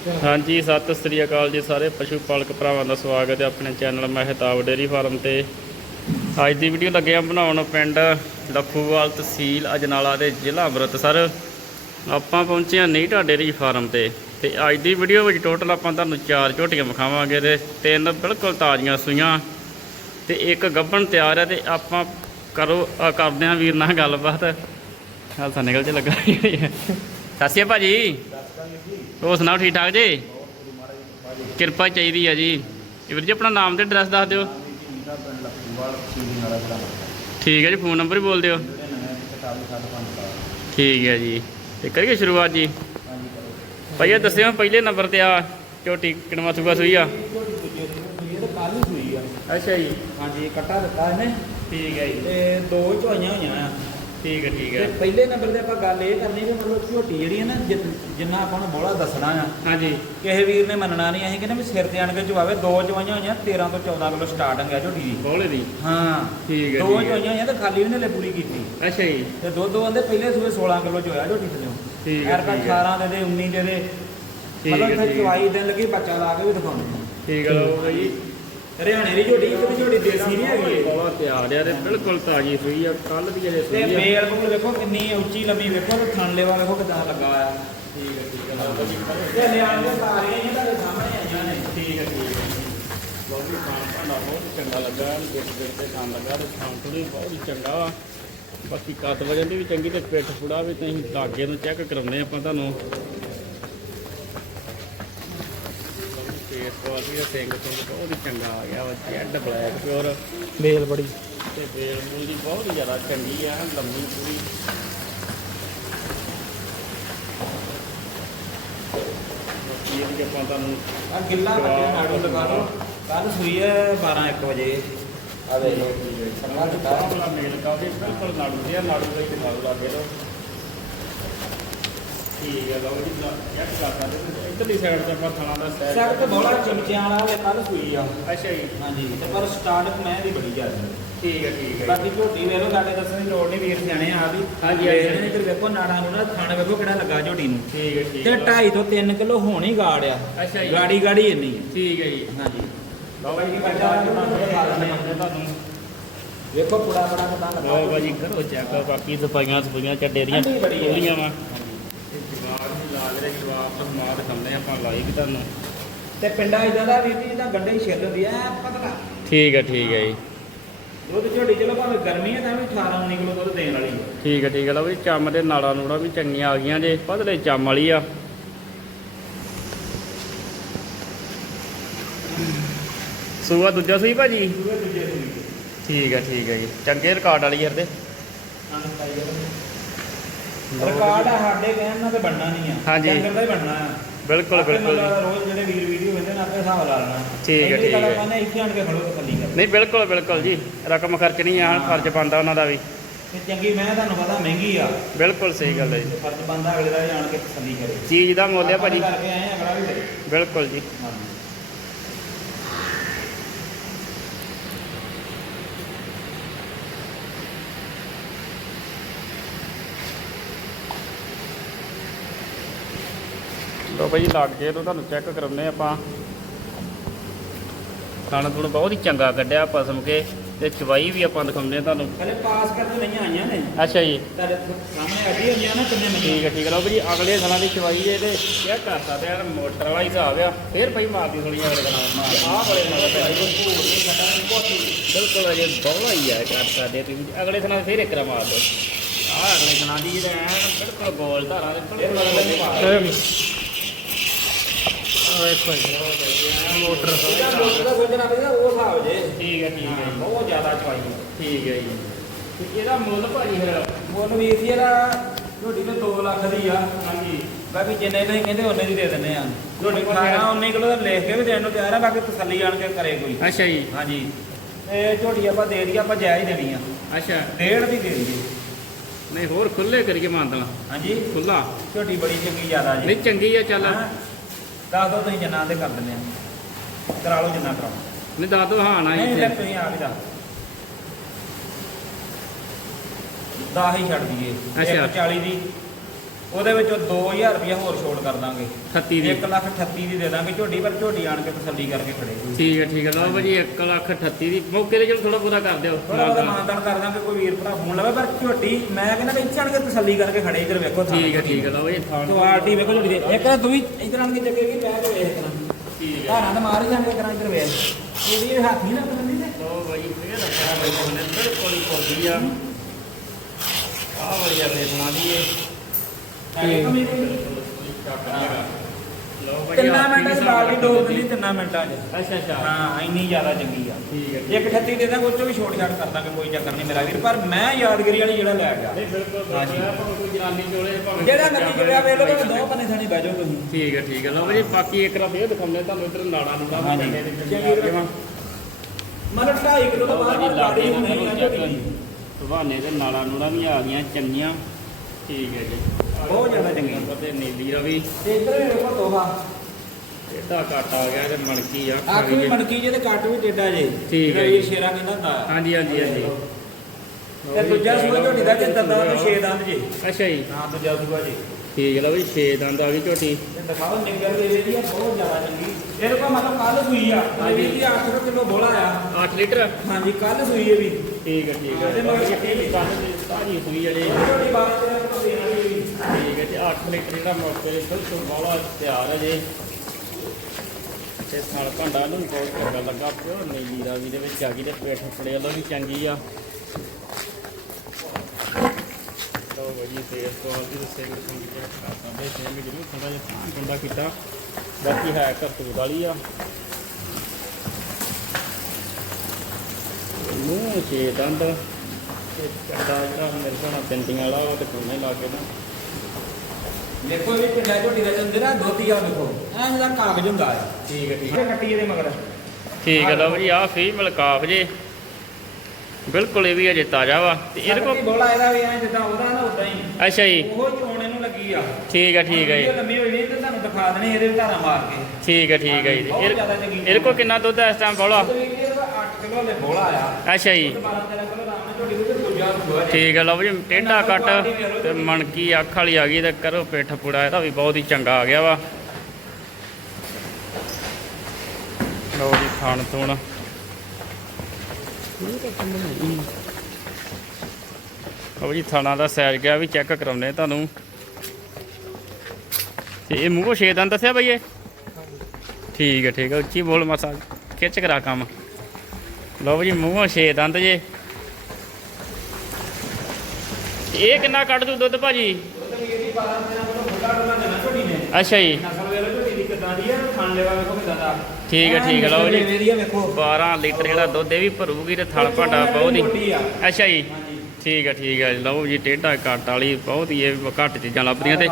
ਹਾਂਜੀ, ਸਤਿ ਸ੍ਰੀ ਅਕਾਲ ਜੀ ਸਾਰੇ ਪਸ਼ੂ ਪਾਲਕ ਭਰਾਵਾਂ ਦਾ ਸਵਾਗਤ ਹੈ ਆਪਣੇ ਚੈਨਲ ਮਹਿਤਾਬ ਡੇਅਰੀ ਫਾਰਮ ਤੇ। ਅੱਜ ਦੀ ਵੀਡੀਓ ਲੱਗੇ ਆ ਬਣਾਉਣ ਪਿੰਡ ਲੱਖੂਵਾਲ ਤਹਿਸੀਲ ਅਜਨਾਲਾ ਦੇ ਜ਼ਿਲ੍ਹਾ ਅੰਮ੍ਰਿਤਸਰ। ਆਪਾਂ ਪਹੁੰਚੇ ਹਾਂ ਨੀਟਾ ਡੇਅਰੀ ਫਾਰਮ ਤੇ ਤੇ ਅੱਜ ਦੀ ਵੀਡੀਓ ਵਿੱਚ ਟੋਟਲ ਆਪਾਂ ਤੁਹਾਨੂੰ ਚਾਰ ਝੋਟੀਆਂ ਵਿਖਾਵਾਂਗੇ ਤੇ ਤਿੰਨ ਬਿਲਕੁਲ ਤਾਜ਼ੀਆਂ ਸੂਈਆਂ ਤੇ ਇੱਕ ਗੱਭਣ ਤਿਆਰ ਹੈ ਤੇ ਆਪਾਂ ਕਰੋ ਕਰਦੇ ਹਾਂ ਵੀਰ ਨਾਲ ਗੱਲਬਾਤ। ਹਾਲ ਤਾਂ ਨਿਕਲ ਚ ਲੱਗਾ। ਸਤਿ ਸ਼੍ਰੀ ਅਕਾਲ ਭਾਜੀ। ਹੋਰ ਸੁਣਾਓ ਠੀਕ ਠਾਕ ਜੀ? ਕਿਰਪਾ ਚਾਹੀਦੀ ਆ ਜੀ। ਵੀਰ ਜੀ ਆਪਣਾ ਨਾਮ ਤੇ ਐਡਰੈਸ ਦੱਸ ਦਿਓ। ਠੀਕ ਹੈ ਜੀ ਫੋਨ ਨੰਬਰ ਵੀ ਬੋਲ ਦਿਓ। ਠੀਕ ਹੈ ਜੀ। ਤੇ ਕਰੀਏ ਸ਼ੁਰੂਆਤ ਜੀ? ਭਾਈ ਇਹ ਦੱਸਿਓ ਪਹਿਲੇ ਨੰਬਰ ਤੇ ਆ ਝੋਟੀ ਕਿਨਵਾ ਸੂਗਾ ਸੂਈ ਆ। ਕੱਲ ਹੀ ਸੂਈ ਆ ਅੱਛਾ ਜੀ। ਹਾਂਜੀ ਕੱਟਾ ਦਿੱਤਾ ਇਹਨੇ। ਠੀਕ ਹੈ ਜੀ। ਤੇ ਦੋ ਝੋਈਆਂ ਹੋਈਆਂ ਆ। ਠੀਕ ਹੈ ਠੀਕ ਤੇ ਹੈ ਪਹਿਲੇ ਨੰਬਰ ਤੇ ਆਪਾਂ ਗੱਲ ਇਹ ਕਰਨੀ ਕਿ ਮਤਲਬ ਝੋਟੀ ਜਿਹੜੀ ਹੈ ਨਾ ਜਿ- ਜਿੰਨਾ ਆਪਾਂ ਨੂੰ ਬੋਲਾ ਦੱਸਣਾ ਆ। ਹਾਂਜੀ। ਕਿਸੇ ਵੀਰ ਨੇ ਮੰਨਣਾ ਨਹੀਂ ਅਸੀਂ ਕਹਿੰਦੇ ਵੀ ਸਿਰ ਤੇ ਆਣ ਕੇ ਜਵਾਵੇ ਦੋ ਚਵਾਈਆਂ ਹੋਈਆਂ 13 ਤੋਂ 14 ਕਿਲੋ ਸਟਾਰਟਿੰਗ ਆ ਝੋਟੀ ਦੀ। ਬੋਲੇ ਦੀ? ਹਾਂ। ਠੀਕ ਹੈ ਦੋ ਠੀਕ ਹੈ। ਚਵਾਈਆਂ ਹੋਈਆਂ ਤੇ ਖਾਲੀ ਵੀ ਨੇ ਪੂਰੀ ਕੀਤੀ। ਅੱਛਾ ਜੀ। ਤੇ ਦੁੱਧ ਆਂਦੇ ਪਹਿਲੇ ਸੂਏ 16 ਕਿਲੋ ਚੋਇਆ ਝੋਟੀ ਥੱਲੇ। ਠੀਕ ਹੈ, ਠੀਕ ਹੈ। 18 ਦੇ ਦੇ 19 ਦੇ ਦੇ। ਠੀਕ ਮਤਲਬ ਹੈ, ਫਿਰ ਠੀਕ ਹੈ। ਚਵਾਈ ਦਿਨ ਲੱਗੀ ਬੱਚਾ ਲਾ ਕੇ ਵੀ ਦਿਖਾਉਂਦੇ ਆ। ਠੀਕ ਹੈ ਲਓ ਭਾਈ ਹਰਿਆਣੇ ਦੀ ਝੋਟੀ ਇੱਕ ਵੀ ਝੋਟੀ ਦੇਸੀ ਨਹੀਂ ਹੈਗੀ ਬਹੁਤ ਤਿਆਰ ਆ ਤੇ ਬਿਲਕੁਲ ਤਾਜ਼ੀ ਸੂਈ ਆ ਕੱਲ ਦੀ ਜਿਹੜੇ ਤੇ ਸੂਈ ਆ। ਮੇਲ ਬੁੱਲ ਵੇਖੋ ਕਿੰਨੀ ਉੱਚੀ ਲੰਮੀ ਵੇਖੋ ਤੇ ਥਣ ਲੈਵਾ ਵੇਖੋ ਕਿਦਾਂ ਲੱਗਾ ਆ। ਠੀਕ ਹੈ ਠੀਕ ਹੈ ਲਓ ਭਾਜੀ ਤੇ ਨਿਆਣ ਦੇ ਸਾਰੀਆਂ ਹੀ ਤੁਹਾਡੇ ਸਾਹਮਣੇ ਆਈਆਂ ਨੇ। ਠੀਕ ਹੈ ਠੀਕ ਹੈ ਬਹੁਤ ਹੀ ਖਾਣ ਭਾਂਡਾ ਬਹੁਤ ਚੰਗਾ ਲੱਗਾ ਗਿੱਟ ਗਿੱਟ ਤੇ ਖਾਣ ਲੱਗਾ ਤੇ ਖਾਣ ਥੋੜੀ ਬਹੁਤ ਹੀ ਚੰਗਾ ਵਾ। ਬਾਕੀ ਕੱਦ ਵਜਨ ਦੀ ਵੀ ਚੰਗੀ ਤੇ ਪਿੱਠ ਫੁੜਾ ਵੀ ਤੁਸੀਂ ਲਾਗੇ ਨੂੰ ਚੈੱਕ ਕਰਾਉਂਦੇ ਆਪਾਂ ਤੁਹਾਨੂੰ। ਫੇਸ ਕੁਆਲਿਟੀ ਦਾ ਸਿੰਘ ਤੋਂ ਬਹੁਤ ਹੀ ਚੰਗਾ ਆ ਗਿਆ ਵਾ ਜੈਡ ਬਲੈਕ ਪਿਓਰ। ਮੇਲ ਬੜੀ। ਤੇ ਬੇਲ ਬੂਲ ਦੀ ਬਹੁਤ ਹੀ ਜ਼ਿਆਦਾ ਚੰਗੀ ਆ ਲੰਮੀ ਪੂਰੀ। ਬਾਕੀ ਇਹ ਵੀ ਆਪਾਂ ਤੁਹਾਨੂੰ ਆ ਗਿੱਲਾ ਬੱਚੇ ਨਾੜੂ ਲਗਾ ਲਓ। ਕੱਲ ਸੂਈ ਹੈ 12 1 ਵਜੇ। ਆ ਵੇ ਲੋ ਸਮਾਂ ਚ ਬਾਹਲਾ ਮੇਲ ਕਾਫੀ ਬਿਲਕੁਲ ਨਾੜੂ ਦੇ ਆ, ਨਾੜੂ ਦੇ ਨਾਲ ਲੱਗੇ ਲੋ ਠੀਕ ਹੈ ਲਓ ਜੀ ਚੈੱਕ ਕਰ ਸਕਦੇ ਹੋ। ਇੱਧਰਲੀ ਸਾਈਡ ਤੇ ਆਪਾਂ ਥਣਾ ਦਾ ਸੈਟ ਸਖਤ ਬੋਲਾ ਚਮਚਿਆਂ ਵਾਲਾ ਵੇ ਕੱਲ ਸੂਈ ਆ। ਅੱਛਾ ਜੀ। ਹਾਂਜੀ ਤੇ ਪਰ ਸਟਾਰਟ ਮੈਂ ਦੀ ਬੜੀ ਜ਼ਿਆਦਾ ਠੀਕ ਹੈ ਠੀਕ ਹੈ ਬਾਕੀ ਝੋਟੀ ਵੇਖੋ ਸਾਡੇ ਦੱਸਣ ਦੀ ਲੋੜ ਨਹੀਂ ਵੀਰ ਸਿਆਣੇ ਆ ਵੀ। ਹਾਂਜੀ, ਹਾਂਜੀ। ਇਹਨੇ ਇੱਧਰ ਵੇਖੋ ਨਾੜਾਂ ਨੂੰ ਨਾ ਥਣ ਵੇਖੋ ਕਿਹੜਾ ਲੱਗਾ ਝੋਟੀ ਨੂੰ। ਠੀਕ ਹੈ ਠੀਕ ਤੇ ਹੈ 2.5 ਤੋਂ 3 ਕਿਲੋ ਹੋਣੀ ਗਾੜ ਆ। ਅੱਛਾ ਜੀ। ਗਾੜੀ ਗਾੜੀ ਇੰਨੀ ਆ। ਠੀਕ ਹੈ ਜੀ। ਹਾਂਜੀ। ਲਓ ਜੀ ਬੱਚਾ ਤੁਹਾਨੂੰ। ਵੇਖੋ ਪੁੜਾ ਬੜਾ ਕਿਦਾਂ ਲੱਗਾ। ਲਓ ਬਾਜੀ ਕਰੋ ਚੈੱਕ ਬਾਕੀ ਸਫਾਈਆਂ ਸਫਾਈਆਂ ਚੱਡੇ ਦੀਆਂ। ਖੁੱਲੀਆਂ ਵਾ। ਲਾ ਜਿਹੜੇ ਜਵਾਬ ਤੋਂ ਮਾਰ ਦਿਖਾਉਂਦੇ ਆਪਾਂ ਲਾਈਕ ਤੁਹਾਨੂੰ। ਤੇ ਪਿੰਡਾਂ ਇਦਾਂ ਦਾ ਵੀਰ ਜੀ ਜਿੱਦਾਂ ਗੰਡੇ ਹੀ ਛਿੱਲ ਹੁੰਦੀ ਐ ਪਤਲਾ। ਠੀਕ ਹੈ ਠੀਕ ਹੈ ਜੀ। ਦੁੱਧ ਝੋਟੀ ਚਲੋ ਭਾਵੇਂ ਗਰਮੀ ਹੈ ਤਾਂ ਵੀ 18 19 ਕਿਲੋ ਦੁੱਧ ਦੇਣ ਵਾਲੀ ਹੈ ਠੀਕ ਹੈ ਠੀਕ ਹੈ ਲਓ ਵੀ ਚੰਮ ਦੇ ਨਾਲਾਂ ਨੂੜਾਂ ਵੀ ਚੰਗੀਆਂ ਆ ਗਈਆਂ ਜੇ ਪਤਲੇ ਚੰਮ ਵਾਲੀ ਆ। ਸੂਆ ਦੂਜਾ ਸੂਈ ਭਾਜੀ? ਠੀਕ ਹੈ ਠੀਕ ਹੈ ਜੀ। ਚੰਗੇ ਰਿਕਾਰਡ ਵਾਲੀ ਹਰਦੇ ਰਿਕਾਰਡ ਆ ਸਾਡੇ ਕਹਿਣ ਨਾਲ ਤੇ ਬਣਨਾ ਨਹੀਂ ਆ। ਹਾਂਜੀ। ਡੰਗਰ ਦਾ ਹੀ ਬਣਨਾ ਆ। ਬਿਲਕੁਲ ਆਪੇ ਬਿਲਕੁਲ। ਮਤਲਬ ਰੋਜ਼ ਜਿਹੜੇ ਵੀਰ ਵੀਡੀਓ ਵੇਖਦੇ ਨੇ ਆਪੇ ਹਿਸਾਬ ਲਾ ਲੈਣਾ। ਠੀਕ ਹੈ, ਠੀਕ ਹੈ। ਕਹਿੰਦੇ ਇੱਥੇ ਆਣ ਕੇ ਖੜੋ ਤੇ ਕੱਲੀ ਕਰ ਨਹੀਂ ਬਿਲਕੁਲ ਬਿਲਕੁਲ ਜੀ। ਰਕਮ ਖਰਚਣੀ ਆ ਫਰਜ਼ ਬੰਦਾ ਉਹਨਾਂ ਦਾ ਵੀ। ਤੇ ਚੰਗੀ ਮੈਂ ਤੁਹਾਨੂੰ ਪਤਾ ਮਹਿੰਗੀ ਆ। ਬਿਲਕੁਲ ਸਹੀ ਗੱਲ ਹੈ ਜੀ। ਫਰਜ਼ ਬੰਦਾ ਅਗਲੇ ਦਾ ਆਣ ਕੇ ਤਸੱਲੀ ਕਰੇ। ਚੀਜ਼ ਦਾ ਮੁੱਲ ਆ ਭਾਜੀ। ਆਪਾਂ ਕਰਕੇ ਆਏ ਆ ਅਗਲਾ ਵੀ ਕਰੇ। ਬਿਲਕੁਲ ਜੀ। ਹਾਂਜੀ। ਲੋ ਭਾਈ ਲੱਗ ਜੇ ਤੋਂ ਤੁਹਾਨੂੰ ਚੈੱਕ ਕਰਾਉਨੇ ਆਪਾਂ। ਖਾਣਾ ਤੁਹਾਨੂੰ ਬਹੁਤ ਹੀ ਚੰਗਾ ਕੱਢਿਆ ਪਸਮ ਕੇ ਤੇ ਚਵਾਈ ਵੀ ਆਪਾਂ ਦਿਖਾਉਂਦੇ ਆ ਤੁਹਾਨੂੰ। ਹਲੇ ਪਾਸ ਕਰਕੇ ਨਹੀਂ ਆਈਆਂ ਨੇ। ਅੱਛਾ ਜੀ। ਤੁਹਾਡੇ ਸਾਹਮਣੇ ਅੱਡੀ ਹੋਈਆਂ ਨਾ ਕਿੰਨੇ ਠੀਕ ਮਹੀਨੇ ਹੈ ਠੀਕ ਹੈ ਲਓ ਭਾਈ ਅਗਲੇ ਸਾਲਾਂ ਦੀ ਚਵਾਈ ਇਹਦੇ ਚੈੱਕ ਕਰ ਸਕਦੇ ਆ ਮੋਟਰ ਵਾਲਾ ਹੀ ਹਿਸਾਬ ਆ। ਫੇਰ ਭਾਈ ਮਾਰਦੀ ਥੋੜੀ ਅਗਲੇ ਦਾ ਨਾਮ ਮਾਰ ਆਹ ਬੜੇ ਨਾਲ ਬਿਲਕੁਲ ਅਜੇ ਬੌਲਾ ਹੀ ਆ ਕਰ ਸਕਦੇ ਤੁਸੀਂ। ਅਗਲੇ ਸਾਲਾਂ ਫੇਰ ਇੱਕ ਰਾ ਮਾਰ ਦਿਓ। ਆਹ ਅਗਲੇ ਸਾਲਾਂ ਦੀ ਜਿਹੜਾ ਐਨ ਬਿਲਕੁਲ ਗੋਲ ਧਾਰਾਂ ਦੇ ਇਹ ਬਿਲਕੁਲ ਮਤਲਬ ਨਹੀਂ ਮਾਰ ਵੇਖੋ ਮੋਟਰ ਇਹਦਾ ਮੋਟਰ ਦਾ ਸੋਚਣਾ ਪੈਂਦਾ ਉਹ ਹਿਸਾਬ ਜੇ ਠੀਕ ਹੈ ਠੀਕ ਹੈ ਜੀ। ਬਹੁਤ ਜ਼ਿਆਦਾ ਚਵਾਈ ਹੈ ਠੀਕ ਹੈ ਜੀ ਤੇ ਇਹਦਾ ਮੁੱਲ ਭਾਜੀ ਫਿਰ ਮੁੱਲ ਵੀਰ ਜੀ ਇਹਦਾ ਝੋਟੀ ਤੇ 2 ਲੱਖ ਦੀ ਆ ਹਾਂਜੀ ਬਾਕੀ ਜਿੰਨੇ ਤੁਸੀਂ ਕਹਿੰਦੇ ਉਹਨੇ ਦੀ ਦੇ ਦਿੰਦੇ ਆ ਝੋਟੀ ਕੋਲ ਖਾਣਾ 19 ਕਿਲੋ ਦਾ ਲਿਖ ਕੇ ਵੀ ਦੇਣ ਨੂੰ ਤਿਆਰ ਆ ਬਾਕੀ ਤਸੱਲੀ ਆਣ ਕੇ ਕਰੇ ਕੋਈ ਅੱਛਾ ਜੀ। ਹਾਂਜੀ ਤੇ ਝੋਟੀ ਆਪਾਂ ਦੇ ਦਈਏ ਆਪਾਂ ਜਾਇਜ਼ ਦੇਣੀ ਆ ਅੱਛਾ। ਡੇਢ ਦੀ ਦੇ ਦਈਏ ਨਹੀਂ ਹੋਰ ਖੁੱਲੇ ਕਰੀਏ ਮੰਨਦਾ ਹਾਂਜੀ। ਖੁੱਲਾ ਝੋਟੀ ਬੜੀ ਚੰਗੀ ਜ਼ਿਆਦਾ ਜੀ। ਨਹੀਂ ਚੰਗੀ ਆ ਚੱਲ। ਦੱਸ ਦੋ ਤੁਸੀਂ ਜਿੰਨਾ ਦੇ ਕਰ ਦਿੰਦੇ ਆ। ਕਰਾ ਲਓ ਜਿੰਨਾ ਕਰਾਓ। ਨਹੀਂ ਦੱਸ ਦੋ ਹਾਂ ਨਾ ਨਹੀਂ ਇੱਥੇ। ਫਿਰ ਤੁਸੀਂ ਆਪ ਹੀ ਦੱਸ ਦਸ ਹੀ ਛੱਡ ਦਈਏ। ਅੱਛਾ। 40 ਦੀ ਉਹਦੇ ਵਿੱਚੋਂ 2000 ਰੁਪਇਆ ਹੋਰ ਛੋਟ ਕਰ ਦਾਂਗੇ। 38 ਦੀ। 1 ਲੱਖ 38 ਦੀ ਦੇ ਦਾਂਗੇ ਝੋਟੀ ਪਰ ਝੋਟੀ ਆਣ ਕੇ ਤਸੱਲੀ ਕਰਕੇ ਖੜੇ ਠੀਕ ਹੈ ਠੀਕ ਹੈ। ਲਓ ਭਾਜੀ 1 ਲੱਖ 38 ਦੀ। ਮੌਕੇ ਤੇ ਚਲੋ ਥੋੜਾ ਪੂਰਾ ਕਰ ਦਿਓ। ਥੋੜਾ ਮਾਨਦਾਨ ਕਰ ਦਾਂਗੇ ਕੋਈ ਵੀਰ ਭਰਾ ਫੋਨ ਲਵੇ ਪਰ ਝੋਟੀ ਮੈਂ ਕਹਿੰਦਾ ਵੀ ਇੱਥੇ ਆਣ ਕੇ ਤਸੱਲੀ ਕਰਕੇ ਖੜੇ ਇਧਰ ਵੇਖੋ ਥਾਂ ਠੀਕ ਹੈ ਠੀਕ ਹੈ। ਲਓ ਭਾਜੀ ਥਾਣ ਕੁਆਲਿਟੀ ਵੇਖੋ ਝੋਟੀ ਦੀ। ਇੱਕ ਤਾਂ ਤੂੰ ਵੀ ਇਧਰ ਆਣ ਕੇ ਚੱਕੇਗੀ ਬੈਗ ਵੇਖ ਕਰਾਂ। ਠੀਕ ਹੈ। ਧਾਰਾਂ ਤੇ ਮਾਰ ਹੀ ਜਾਣਗੇ ਕਰਾਂ ਇਧਰ ਵੇਖ। ਇਹਦੀ ਹੱਥ ਨਹੀਂ ਲੱਗਣ ਦੀ ਤੇ। ਲਓ ਭਾਈ ਫੇਰ ਰੱਖਿਆ ਭਾਈ ਉਹਨੇ ਬਿਲਕੁਲ ਹੀ ਕੋਦੀ ਆ। ਆ ਵਧੀਆ ਦੇਖਣਾ ਦੀ ਇਹ ਇੱਕ ਮਿੰਟ। ਲਓ ਭਾਈ ਤਿੰਨਾਂ ਮਿੰਟਾਂ ਚ ਬਾਲ ਦੀ ਡੋਬ ਦਿੰਦੀ ਤਿੰਨਾਂ ਮਿੰਟਾਂ ਚ। ਅੱਛਾ ਅੱਛਾ। ਹਾਂ ਇੰਨੀ ਜ਼ਿਆਦਾ ਚੰਗੀ ਆ। ਠੀਕ ਹੈ ਇੱਕ 38 ਦੇ ਦਾਂਗੇ ਉਹ ਚੋਂ ਵੀ ਛੋਟ ਛਾਟ ਕਰ ਦਾਂਗੇ ਕੋਈ ਚੱਕਰ ਨਹੀਂ ਮੇਰਾ ਵੀਰ। ਪਰ ਮੈਂ ਯਾਦਗਰੀ ਵਾਲੀ ਜਿਹੜਾ ਲੈ ਗਿਆ। ਨਹੀਂ ਬਿਲਕੁਲ ਹਾਂਜੀ। ਹਾਂਜੀ ਭਾਵੇਂ ਕੋਈ ਜਨਾਨੀ ਚੋਲੇ ਭਾਵੇਂ ਜਿਹੜਾ ਕੋਈ ਨਵੀਂ ਪੰਜਾਬੀ ਜਿਹੜਾ ਵੇਲੇ ਭਾਵੇਂ ਦੋ ਪੰਨੇ ਥਾਣੀ ਬਹਿ ਜਾਓ ਤੁਸੀਂ। ਠੀਕ ਹੈ ਠੀਕ ਹੈ। ਲਓ ਭਾਜੀ ਬਾਕੀ ਇੱਕ ਰਾਤ ਇਹ ਦਿਖਾਉਂਦੇ ਤੁਹਾਨੂੰ ਇਧਰ ਨਾੜਾ ਨੂੜਾ ਵੀ ਚੰਗੇ ਦੇ ਚੰਗੀ ਤਰ੍ਹਾਂ ਮਤਲਬ 2.5 ਕਿਲੋ ਤੋਂ ਬਾਹਰ ਬਾਹਰ ਲਾੜੀ ਨਹੀਂ ਆ ਝੋਟੀ ਸੁਭਾਨੇ ਤੇ ਨਾੜਾ ਨੂੜਾ ਵੀ ਆ ਗਈਆਂ ਚੰਗੀਆਂ। ਠੀਕ ਹੈ ਜੀ। ਬਹੁਤ ਜ਼ਿਆਦਾ ਚੰਗੀ। ਤੇ ਨੀਲੀ ਰਵੀ ਤੇ ਇੱਧਰ ਵੀ ਵੇਖੋ ਤੋਹਾ ਇਹਦਾ ਘੱਟ ਆ ਗਿਆ ਤੇ ਮਣਕੀ ਆ ਅੱਖ ਵੀ ਮਣਕੀ ਜੇ ਤੇ ਕੱਟ ਵੀ ਟੇਡਾ ਜੇ। ਠੀਕ ਹੈ ਜੀ। ਸ਼ੇਰਾ ਕਹਿੰਦਾ ਹੁੰਦਾ। ਹਾਂਜੀ ਹਾਂਜੀ ਹਾਂਜੀ। ਤੇ ਦੂਜਾ ਸੂਆ ਝੋਟੀ ਦਾ ਜੇ ਦੰਦਾਂ ਨੂੰ 6 ਦੰਦ ਜੇ। ਅੱਛਾ ਜੀ। ਹਾਂ ਦੂਜਾ ਸੂਆ ਜੀ। ਠੀਕ ਲਓ ਵੀ 6 ਦੰਦ ਆ ਗਈ ਝੋਟੀ। ਤੇ ਦਿਖਾਓ ਨਿੰਗਰ ਦੇ ਜਿਹੜੀ ਆ ਬਹੁਤ ਜ਼ਿਆਦਾ ਚੰਗੀ। ਇਹਦੇ ਕੋਲ ਮਤਲਬ ਕੱਲ ਸੂਈ ਆ। ਹਾਂਜੀ। ਹਾਂਜੀ 8 ਕਿਲੋ ਬੋਲਾ ਆ। 8 ਲੀਟਰ? ਹਾਂਜੀ ਕੱਲ ਸੂਈ ਹੈ ਵੀ। ਠੀਕ ਹੈ ਠੀਕ ਹੈ ਤੇ ਮਗਰ ਇਹ ਵੀ ਕੰਨ ਦੀ ਸਾਰੀ ਸੂਈ ਅਜੇ ਝੋਟੀ 12 13 ਕਿਲੋ ਦੇਣ ਵਾਲੀ ਵੀ ਠੀਕ ਹੈ ਜੀ 8 ਲੀਟਰ ਜਿਹੜਾ ਮੌਕੇ ਦੇ ਬਿਲਕੁਲ ਬਾਲਾ ਤਿਆਰ ਹੈ ਜੀ। ਤੇ ਸਾਲ ਭਾਂਡਾ ਨੂੰ ਬਹੁਤ ਚੰਗਾ ਲੱਗਾ ਪਿਓ ਨੀਲੀ ਰਾਵੀ ਦੇ ਵਿੱਚ ਆ ਗਈ ਤੇ ਪੇਟ ਫੜੇ ਵਾਲਾ ਵੀ ਚੰਗੀ ਆ। ਲੋ ਵਜੀ ਤੇ ਇਸ ਤੋਂ ਬਾਅਦ ਦੱਸੇ ਕਿ ਤੁਹਾਨੂੰ ਕੀ ਕਰਦਾ ਬਈ, ਸੇਮ ਜਰੂਰ ਥੋੜਾ ਜਿਹਾ ਗੰਦਾ ਗੁੰਡਾ ਕੀਤਾ। ਬਾਕੀ ਹੈ ਕਰਤੂਤ ਵਾਲੀ ਆ। ਮੂੰਹ, ਛੇ ਦੰਦ ਤੇ ਚੱਡਾ ਜਿਹੜਾ ਮੇਰੇ ਕੋਲ ਪਿੰਟੀਆਂ ਵਾਲਾ ਉਹ ਤੇ ਕੋਨੇ ਲਾ ਕੇ ਨਾ। ਦੇਖੋ ਇਹ ਪਿੰਡਾ ਝੋਟੀ ਦਾ ਚੰਦੇ ਨਾ ਦੋਤੀ ਆ ਦੇਖੋ ਐਂ ਦਾ ਕਾਗਜ਼ ਹੁੰਦਾ ਹੈ ਠੀਕ ਹੈ ਠੀਕ ਇਹ ਕੱਟੀ ਇਹਦੇ ਮਗਰ। ਠੀਕ ਹੈ ਲਓ ਜੀ ਆਹ ਫੀਮੇਲ ਕਾਫ ਜੇ। ਬਿਲਕੁਲ ਇਹ ਵੀ ਅਜੇ ਤਾਜ਼ਾ ਵਾ। ਤੇ ਇਹਦੇ ਕੋਲ ਬੋਲਾ ਇਹਦਾ ਵੀ ਐਂ ਜਿੱਦਾਂ ਉਹਦਾ ਨਾ ਉਦਾਂ ਹੀ। ਅੱਛਾ ਜੀ। ਉਹ ਚੋਣ ਇਹਨੂੰ ਲੱਗੀ ਆ। ਠੀਕ ਹੈ ਠੀਕ ਹੈ ਜੀ। ਲੰਮੀ ਹੋਈ ਨਹੀਂ ਤੇ ਤੁਹਾਨੂੰ ਦਿਖਾ ਦੇਣੀ ਇਹਦੇ ਧਾਰਾ ਮਾਰ ਕੇ। ਠੀਕ ਹੈ ਠੀਕ ਹੈ ਜੀ। ਇਹਦੇ- ਕੋਲ ਕਿੰਨਾ ਦੁੱਧ ਹੈ ਇਸ ਟਾਈਮ ਬੋਲਾ? ਉਹਦੇ ਵਿੱਚ ਇਹਦਾ 8 ਕਿਲੋ ਦੇ ਬੋਲਾ ਆ। ਅੱਛਾ ਜੀ। 12 13 ਕਿਲੋ ਦਾ ਆਮ ਝੋਟੀ ਉਹਦੇ ਦੂਜਾ ਸੂਆ ਜੀ ਠੀਕ ਹੈ ਲਓ ਜੀ ਟੇਢਾ ਕੱਟ ਤੇ ਮਣਕੀ ਅੱਖ ਵਾਲੀ ਆ ਗਈ ਤੇ ਕਰੋ ਪਿੱਠ ਪੁੜਾ, ਇਹਦਾ ਵੀ ਬਹੁਤ ਹੀ ਚੰਗਾ ਆ ਗਿਆ ਵਾ। ਲਓ ਜੀ, ਖਾਣ ਤੂਣ ਲਓ ਜੀ, ਥਾਣਾ ਦਾ ਸਾਈਜ਼ ਗਿਆ, ਵੀ ਚੈੱਕ ਕਰਾਉਨੇ ਤੁਹਾਨੂੰ। ਤੇ ਇਹ ਮੂੰਹੋਂ ਛੇ ਦੰਦ ਦੱਸਿਆ ਬਈ ਇਹ? ਠੀਕ ਹੈ ਠੀਕ ਹੈ ਉੱਚੀ ਬੋਲ ਮਸਾ, ਖਿੱਚ ਕਰਾ ਕੰਮ। ਲਓ ਜੀ, ਮੂੰਹੋਂ ਛੇ ਦੰਦ ਜੇ। ਇਹ ਕਿੰਨਾ ਕੱਢ ਦੂ ਦੁੱਧ ਭਾਜੀ? ਉਹਦੇ ਵੀ ਇਹਦੀ 12 13 ਕਿਲੋ ਬੋਲਾ ਡੋਲਾ ਦੇਣਾ ਝੋਟੀ ਨੇ। ਅੱਛਾ ਜੀ। ਆ ਠੀਕ ਹੈ, ਠੀਕ ਹੈ, ਲਓ ਜੀ। ਵਧੀਆ ਵੇਖੋ। 12 ਲੀਟਰ ਜਿਹੜਾ ਦੁੱਧ ਇਹ ਵੀ ਭਰੂਗੀ ਤੇ ਥਲ ਭਾਂਡਾ ਬਹੁਤ ਹੀ। ਆ। ਅੱਛਾ ਜੀ। ਠੀਕ ਹੈ ਠੀਕ ਹੈ ਲਓ ਜੀ ਟੇਢਾ ਕੱਟ ਵਾਲੀ ਬਹੁਤ ਹੀ ਇਹ ਘੱਟ ਚੀਜ਼ਾਂ ਲੱਭਦੀਆਂ ਤੇ।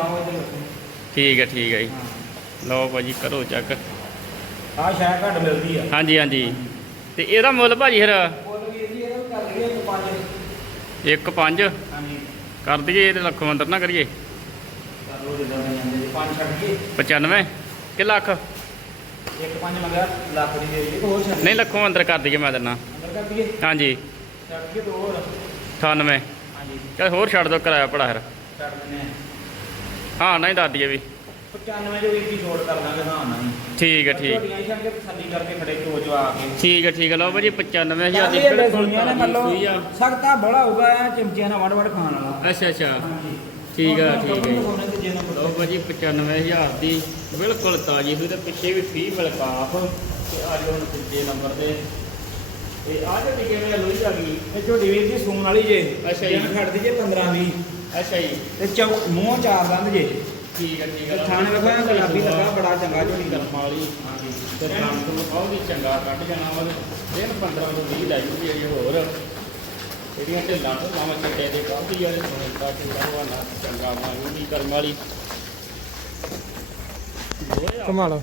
ਠੀਕ ਹੈ ਠੀਕ ਹੈ ਜੀ। ਲਓ ਭਾਜੀ ਕਰੋ ਚੈੱਕ। ਆਹ ਸ਼ਾਇਦ ਘੱਟ ਮਿਲਦੀ ਆ। ਹਾਂਜੀ ਹਾਂਜੀ। ਤੇ ਇਹਦਾ ਮੁੱਲ ਭਾਜੀ ਫਿਰ? ਵੀ ਇਹਦੀ ਇਹਦਾ ਕਰ ਲਈਏ ਇੱਕ ਪੰਜ। 1.5 ਹਾਂਜੀ। ਕਰ ਦਈਏ ਇਹਦੇ ਲੱਖੋਂ ਅੰਦਰ ਨਾ ਕਰੀਏ। ਕਰ ਲੋ ਜਿੱਦਾਂ ਦੇ ਜਾਂਦੇ ਜੀ। ਪੰਜ ਛੱਡ ਕੇ 95 ਕਿ ਲੱਖ? ਇੱਕ ਪੰਜ ਮੰਗਿਆ ਲੱਖ ਦੀ ਦੇ ਦਈਏ ਹੋਰ ਛੱਡ ਨਹੀਂ ਲੱਖੋਂ ਅੰਦਰ ਕਰ ਦਈਏ ਮੈਂ ਦਿੰਦਾ ਅੰਦਰ ਕਰ ਦਈਏ? ਹਾਂਜੀ। ਛੱਡ ਕੇ ਦੋ ਹੋਰ। 98 ਹਾਂਜੀ। ਚਲ ਹੋਰ ਛੱਡ ਦੋ ਕਿਰਾਇਆ ਪੜਾ ਫਿਰ। ਛੱਡ ਦਿੰਦੇ ਹਾਂ ਨਹੀਂ ਦੱਸ ਦਈਏ ਵੀ। 95 ਜੋ ਇੱਕ ਹੀ ਛੋੜ ਕਰ ਦਾਂਗੇ ਹਾਂ ਨਹੀਂ। ਠੀਕ ਹੈ ਠੀਕ। ਝੋਟੀਆਂ ਹੀ ਛੱਡ ਕੇ ਤਸੱਲੀ ਕਰਕੇ ਖੜੇ ਚੋ ਚੋ ਆ ਕੇ ਠੀਕ ਹੈ ਠੀਕ ਹੈ ਲਓ ਭਾਜੀ 95000 ਦੀ ਬਿਲਕੁਲ ਸੁਣੀਆਂ ਨੇ ਬੜਾ ਹੋਊਗਾ ਐਂ ਚਮਚੀਆਂ ਨਾਲ ਵੜ ਵੜ ਖਾਣ ਵਾਲਾ। ਅੱਛਾ ਅੱਛਾ। ਠੀਕ ਆ, ਠੀਕ। ਹੈ ਲਓ ਭਾਜੀ 95000 ਦੀ ਬਿਲਕੁਲ ਤਾਜ਼ੀ ਸੂਈ ਤੇ ਪਿੱਛੇ ਵੀ ਫੀ ਮਿਲਕਾਫ। ਤੇ ਅੱਜ ਹੁਣ ਤੀਜੇ ਨੰਬਰ ਤੇ। ਤੇ ਆ ਜਿਹੜੀ ਕਿਵੇਂ ਲੋਈ ਆ ਗਈ? ਇਹ ਝੋਟੀ ਵੀਰ ਦੀ ਸੂਣ ਵਾਲੀ ਜੇ। ਅੱਛਾ ਜੀ। ਜਾਂ ਛੱਡ ਦਈਏ 15 20 ਅੱਛਾ ਜੀ। ਤੇ ਚੌ ਮੂੰਹ ਚਾਰ ਦੰਦ ਜੇ। ਠੀਕ ਹੈ ਠੀਕ ਤੇ ਹੈ ਥਾਣੇ ਐਂ ਗੁਲਾਬੀ ਲੱਗਾ ਬੜਾ ਚੰਗਾ ਝੋਟੀ ਦਾ ਕਰਮ ਵਾਲੀ ਹਾਂਜੀ। ਤੇ ਕੰਮ ਤੋਂ ਬਹੁਤ ਹੀ ਚੰਗਾ ਕੱਢ ਜਾਣਾ ਵਾ ਦਿਨ 15 ਤੋਂ 20 ਲੈ ਜੂਗੀ ਅਜੇ ਹੋਰ। ਜਿਹੜੀਆਂ ਢਿੱਲਾਂ ਤੋਂ ਲਾਵਾਂ ਛੱਡੇ ਦੇ ਕਾਫੀ ਵਾਲੇ ਸੁਣਦਾ ਕਿ ਰਵਾਨਾ ਚੰਗਾ ਮਾਰੂਗੀ ਕਰਮ ਵਾਲੀ ਕਮਾਲ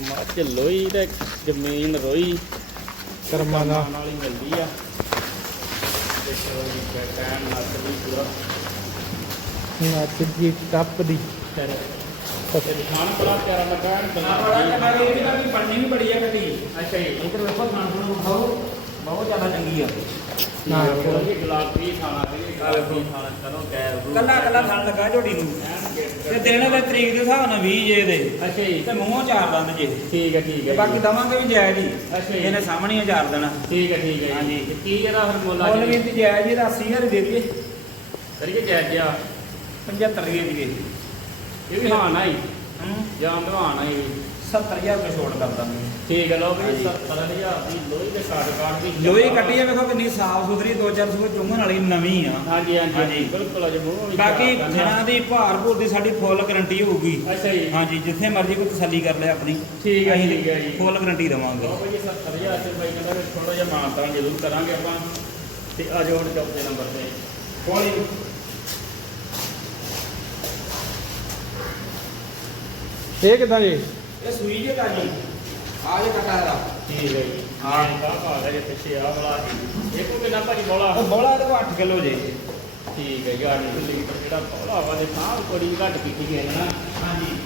ਮੱਝ ਲੋਈ ਤੇ ਜ਼ਮੀਨ ਰੋਈ। ਕਰਮਾਂ ਨਾਲ ਹੀ ਮਿਲਦੀ ਆ। ਤੇ ਕੋਈ ਬੈਟਾਂ ਨਸਲੀ ਪੂਰਾ। ਨੱਚ ਦੀ ਟੱਪ ਦੀ ਤੇ ਖਾਣ ਬੜਾ ਪਿਆਰਾ ਲੱਗਾ ਐਨ ਆ ਬੜਾ ਚੰਗਾ ਵੀਰ ਦੀ ਬਾਕੀ ਪੜਨੀ ਵੀ ਬੜੀ ਆ ਅੱਛਾ ਜੀ ਇੱਧਰ ਵੇਖੋ ਖਾਣ ਨੂੰ ਖਾਓ ਬਹੁਤ ਜ਼ਿਆਦਾ ਚੰਗੀ ਆ ਨਾ ਚਲੋ ਜੀ ਗੁਲਾਬੀ ਖਾਣਾ ਤੇ ਗੁਲਾਬੀ ਖਾਣਾ ਚਲੋ ਗੈਰ ਕੱਲਾ ਕੱਲਾ ਥਣ ਲੱਗਾ ਝੋਟੀ ਨੂੰ ਤੇ ਦਿਨ ਦੇ ਤਰੀਕ ਦੇ ਹਿਸਾਬ ਨਾਲ 20 ਜੇ ਦੇ ਅੱਛਾ ਜੀ ਤੇ ਮੂੰਹੋਂ ਚਾਰ ਦੰਦ ਜੇ ਠੀਕ ਹੈ ਠੀਕ ਤੇ ਹੈ ਬਾਕੀ ਦਵਾਂਗੇ ਵੀ ਜਾਇਜ਼ ਹੀ ਅੱਛਾ ਜੀ। ਇਹਨੇ ਸਾਹਮਣੇ ਹੀ ਚਾਰ ਦੇਣਾ ਠੀਕ ਹੈ ਠੀਕ ਹੈ ਹਾਂਜੀ। ਤੇ ਕੀ ਇਹਦਾ ਫਿਰ ਮੁੱਲ ਆ ਮੁੱਲ ਵੀ ਦੀ ਜਾਇਜ਼ ਹੀ 80000 ਦੇ ਦਈਏ ਕਰੀਏ ਜਾਇਜ਼ ਜਿਹਾ 75 ਰੁਪਏ ਦੀ ਦੇ ਇਹ। ਵੀ ਹਾਂ ਨਾ ਹੀ ਹੂੰ। ਜਾਂ ਤਾਂ ਹਾਂ ਨਾ ਹੀ 70000 ਰੁਪਏ ਛੋੜ ਕਰ ਦਾਂਗੇ ਠੀਕ ਹੈ ਲਓ ਵੀ ਹਾਂਜੀ। 70000 ਦੀ ਲੋਹੀ ਦੇ ਕਾਟ ਕਾਟ ਦੀ ਲੋਹੀ ਕੱਟੀ ਆ ਵੇਖੋ ਕਿੰਨੀ ਸਾਫ਼ ਸੁਥਰੀ 2-400 ਚੁੰਗਣ ਵਾਲੀ ਨਵੀਂ ਆ। ਹਾਂਜੀ ਹਾਂਜੀ। ਬਿਲਕੁਲ ਅਜੇ ਮੂੰਹ ਬਾਕੀ ਖਰਾਬ ਕਰਨਾ। ਜਨਾਂ ਦੀ ਭਾਰ ਭੂਰ ਦੀ ਸਾਡੀ ਫੁੱਲ ਗਾਰੰਟੀ ਹੋਊਗੀ। ਅੱਛਾ ਜੀ। ਹਾਂਜੀ ਜਿੱਥੇ ਮਰਜ਼ੀ ਕੋਈ ਤਸੱਲੀ ਕਰ ਲੈ ਆਪਣੀ। ਠੀਕ ਹੈ, ਠੀਕ ਹੈ ਜੀ। ਫੁੱਲ ਗਾਰੰਟੀ ਦੇਵਾਂਗੇ। ਲਓ ਭਾਈ 70000 ਤੇ ਬਾਈ ਕਹਿੰਦਾ ਥੋੜਾ ਜਿਹਾ ਮਾਨਤਾਨ ਜ਼ਰੂਰ ਕਰਾਂਗੇ ਆਪਾਂ। ਤੇ ਆ ਜਾਓ ਹੁਣ ਚੌਥੇ ਨੰਬਰ ਤੇ। ਕੋਲੀ ਇਹ ਕਿਦਾਂ ਜੀ? ਇਹ ਸੂਈ ਜੇ ਜੀ। ਆ ਜੇ ਕਟਾ ਦਾ ਠੀਕ ਹੈ ਜੀ। ਹਾਂ। ਕਾ ਭਾਗਾ ਜੇ ਪਿੱਛੇ ਆ ਵਾਲਾ ਸੀ ਇਹ ਕੋ ਕਿੰਨਾ ਭਾਜੀ ਬੋਲਾ। ਉਹ ਬੋਲਾ ਕੋਲ 8 ਕਿਲੋ ਜੇ। ਠੀਕ ਹੈ ਯਾਰ ਇਹ ਲੀਟਰ ਜਿਹੜਾ ਬੋਲਾ ਵਾ ਦੇ ਸਾਹ ਬੜੀ ਘੱਟ ਕੀਤੀ ਗਈ ਹੈ ਨਾ। ਹਾਂਜੀ।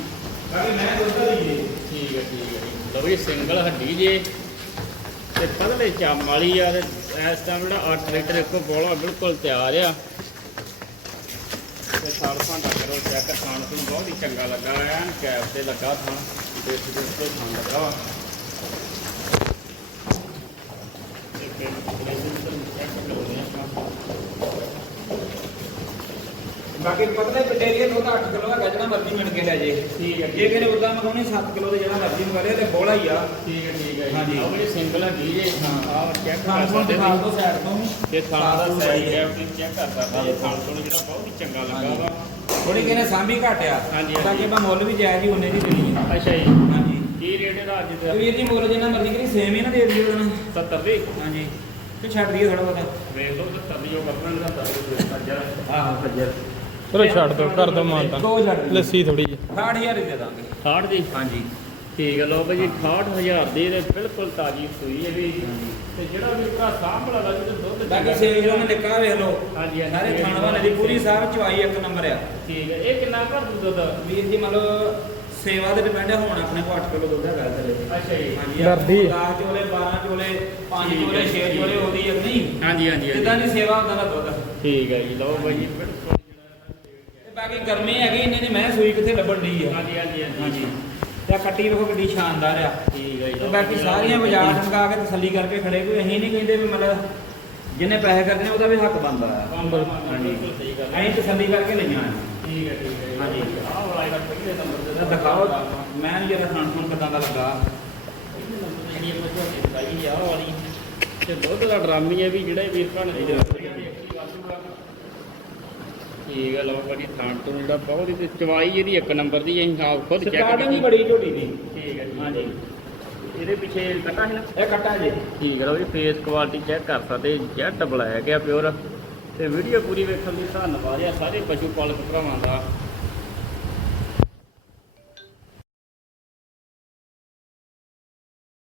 ਬਾਕੀ ਮੈਂ ਦੁੱਧ ਦਾ ਜੇ। ਠੀਕ ਹੈ ਠੀਕ ਹੈ ਜੀ। ਲਓ ਵੀ ਸਿੰਗਲ ਹੱਡੀ ਜੇ। ਤੇ ਪਤਲੇ ਚਮ ਵਾਲੀ ਆ ਤੇ ਇਸ ਟਾਈਮ ਜਿਹੜਾ 8 ਲੀਟਰ ਇੱਕੋ ਬੋਲਾ ਬਿਲਕੁਲ ਤਿਆਰ ਆ। ਤੇ ਸਾਲ ਭਾਂਡਾ ਕਰੋ ਚੈੱਕ ਖਾਣ ਨੂੰ ਬਹੁਤ ਹੀ ਚੰਗਾ ਲੱਗਾ ਐਨ ਕੈਪ ਤੇ ਲੱਗਾ ਥਾਂ ਤੇ ਇਸ ਦੇ ਉੱਤੇ ਖਾਣ ਲੱਗਾ ਵਾ। ਤੇ ਤੇ ਚੈੱਕ ਬਾਕੀ ਪਤਲੇ ਪਟੇਰੀਆ ਦੁੱਧ 8 ਕਿਲੋ ਹੈਗਾ ਜਿਹੜਾ ਮਰਜ਼ੀ ਮਿਣ ਕੇ ਲੈ ਜੇ। ਠੀਕ ਹੈ ਜੇ ਕਿਨੇ ਉਦਾਂ ਮਗਾਉਣੀ 7 ਕਿਲੋ ਦੇ ਜਿਹੜਾ ਮਰਜ਼ੀ ਮੰਗਾ ਲਿਆ ਤੇ ਬੋਲਾ ਹੀ ਆ। ਠੀਕ ਹੈ ਠੀਕ ਹੈ ਹਾਂਜੀ। ਆਹ ਵੀ ਸਿੰਗਲ ਹੱਡੀ ਜੇ ਆਹ ਚੈੱਕ ਖਾਣ ਕਰ ਸਕਦੇ ਦਿਖਾ ਦੋ ਸਾਈਡ ਤੋਂ ਤੇ ਥਾਣਾ ਸੂਈ ਹੈ। ਤੁਸੀਂ ਚੈੱਕ ਕਰ ਸਕਦੇ ਜੀ ਥਾਣ ਤੋਂ ਜਿਹੜਾ ਬਹੁਤ ਹੀ ਚੰਗਾ ਲੱਗਾ ਵਾ। ਥੋੜੀ ਕਿਨੇ ਸਾਂਭੀ ਘਟਿਆ? ਹਾਂਜੀ, ਹਾਂਜੀ। ਆਪਾਂ ਮੁੱਲ ਵੀ ਜਾਇਜ਼ ਹੀ ਉਹਨੇ ਦੀ ਦੇਣੀ ਹੈ। ਅੱਛਾ ਜੀ। ਹਾਂਜੀ। ਕੀ ਰੇਟ ਇਹਦਾ ਅੱਜ ਤੇ ਦਾ ਵੀਰ ਜੀ ਮੁੱਲ ਜਿੰਨਾ ਮਰਜ਼ੀ ਕਰੀ ਸੇਮ ਹੀ ਨਾ ਦੇ ਦਿਓ ਉਹਨੂੰ। 70 ਦੀ? ਹਾਂਜੀ। ਤੇ ਛੱਡ ਦਈਏ ਥੋੜਾ ਬਹੁਤਾ। ਵੇਖ ਲਓ 70 ਦੀ ਉਹ ਕਰਨਾ ਦਾ 70 ਦੀ ਅੱਜਰ ਆਹੋ ਫੱਜਰ ਚਲੋ ਛੱਡ ਦੋ ਕਰ ਦੋ ਮਾਨਤਾ ਦੋ ਛੱਡ ਲੱਸੀ ਥੋੜੀ ਜੀ 60000 ਹੀ ਦੇ ਦਾਂਗੇ। 60 ਦੀ? ਹਾਂਜੀ। ਠੀਕ ਹੈ ਲਓ ਭਾਜੀ 68000 ਦੀ ਇਹਦੇ ਬਿਲਕੁਲ ਤਾਜ਼ੀ ਸੂਈ ਹੈ ਵੀ। ਤੇ ਜਿਹੜਾ ਵੀ ਭਰਾ ਸਾਂਭ ਵਾਲਾ ਜਿਹਦੇ ਦੁੱਧ ਬਾਕੀ ਸੇਜ ਨੂੰ ਨਿੱਕਾ ਵੇਖ ਲਓ। ਹਾਂਜੀ। ਸਾਰੇ ਖਾਣ ਵਾਲੇ ਦੀ ਪੂਰੀ ਸਾਰ ਚਵਾਈ ਇੱਕ ਨੰਬਰ ਆ। ਠੀਕ ਹੈ ਇਹ ਕਿੰਨਾ ਘਰ ਦੁੱਧ? ਵੀਰ ਜੀ ਮਤਲਬ ਸੇਵਾ ਦੇ ਡਿਪੈਂਡ ਹੁਣ ਆਪਣੇ ਕੋਲ 8 ਕਿਲੋ ਦੁੱਧ ਹੈਗਾ ਥੱਲੇ ਅੱਛਾ ਜੀ। ਹਾਂਜੀ ਡਰਦੀ। 10 ਚੋਲੇ 12 ਚੋਲੇ 5 ਠੀਕ ਚੋਲੇ ਹੈ, 6 ਠੀਕ ਚੋਲੇ ਹੈ। ਉਹਦੀ ਇੱਕ ਨਹੀਂ? ਹਾਂਜੀ ਹਾਂਜੀ ਜਿੱਦਾਂ। ਦੀ ਸੇਵਾ ਉਦਾਂ ਦਾ ਦੁੱਧ। ਠੀਕ ਹੈ ਜੀ ਲਓ ਤੇ ਬਾਕੀ ਗਰਮੀ ਹੈਗੀ ਇੰਨੇ ਦੀ ਮੈਂ ਸੂਈ ਕਿੱਥੇ ਲੱਭਣ ਦੀ ਹਾਂਜੀ ਹਾਂਜੀ। ਹਾਂਜੀ। ਤੇ ਕੱਟੀ ਵੇਖੋ ਕਿੱਡੀ ਸ਼ਾਨਦਾਰ ਆ। ਠੀਕ ਹੈ ਜੀ। ਬਾਕੀ ਸਾਰੀਆਂ ਬਾਜ਼ਾਰ ਟੰਗਾ ਕੇ ਤਸੱਲੀ ਕਰਕੇ ਖੜੇ ਕੋਈ ਅਸੀਂ ਨਹੀਂ ਕਹਿੰਦੇ ਵੀ ਮਤਲਬ ਜਿਹਨੇ ਪੈਸੇ ਕਰਨੇ ਉਹਦਾ ਵੀ ਹੱਕ ਬਣਦਾ ਆ। ਹਾਂਜੀ ਹਾਂਜੀ। ਬਿਲਕੁਲ ਸਹੀ ਗੱਲ ਅਸੀਂ ਤਸੱਲੀ ਕਰਕੇ ਲਈਆਂ ਆ। ਠੀਕ ਹੈ ਠੀਕ ਹੈ ਹਾਂਜੀ। ਆਹ ਵਾਲਾ ਇਹਦਾ ਪਹਿਲੇ ਨੰਬਰ ਤੇ ਦਿਖਾਓ। ਮੈਂ ਨਹੀਂ ਜਿਹੜਾ ਖਾਣ ਖੂਣ ਕਿਦਾਂ ਦਾ ਲੱਗਾ। ਪਹਿਲੇ ਨੰਬਰ ਜਿਹੜੀ ਦਿਖਾਈ ਆ ਆਹ ਵਾਲੀ। ਤੇ ਦੁੱਧ ਦਾ ਡਰਾਮੀ ਹੈ ਵੀ ਜਿਹੜਾ ਇਹ ਵੀਰ ਭਣ ਦੀ ਠੀਕ ਹੈ ਲਓ ਭਾਜੀ ਥਾਣ ਤੋਂ ਜਿਹੜਾ ਬਹੁਤ ਹੀ ਤੇ ਚਵਾਈ ਇਹਦੀ ਇੱਕ ਨੰਬਰ ਦੀ ਅਸੀਂ ਆਪ ਖੁਦ ਚੈੱਕ ਸਟਾਰਟਿੰਗ ਹੀ ਬੜੀ ਝੋਟੀ ਦੀ। ਠੀਕ ਹੈ ਹਾਂਜੀ। ਇਹਦੇ ਪਿੱਛੇ ਕੱਟਾ ਹੈ ਨਾ? ਇਹ ਕੱਟਾ ਜੇ। ਠੀਕ ਹੈ ਲਓ ਜੀ ਫੇਸ ਕੁਆਲਿਟੀ ਚੈੱਕ ਕਰ ਸਕਦੇ ਜੈਟ ਬਲੈਕ ਆ ਪਿਓਰ ਤੇ ਵੀਡੀਓ ਪੂਰੀ ਵੇਖਣ ਲਈ ਧੰਨਵਾਦ ਆ ਸਾਰੇ ਪਸ਼ੂ ਪਾਲਕ ਭਰਾਵਾਂ ਦਾ।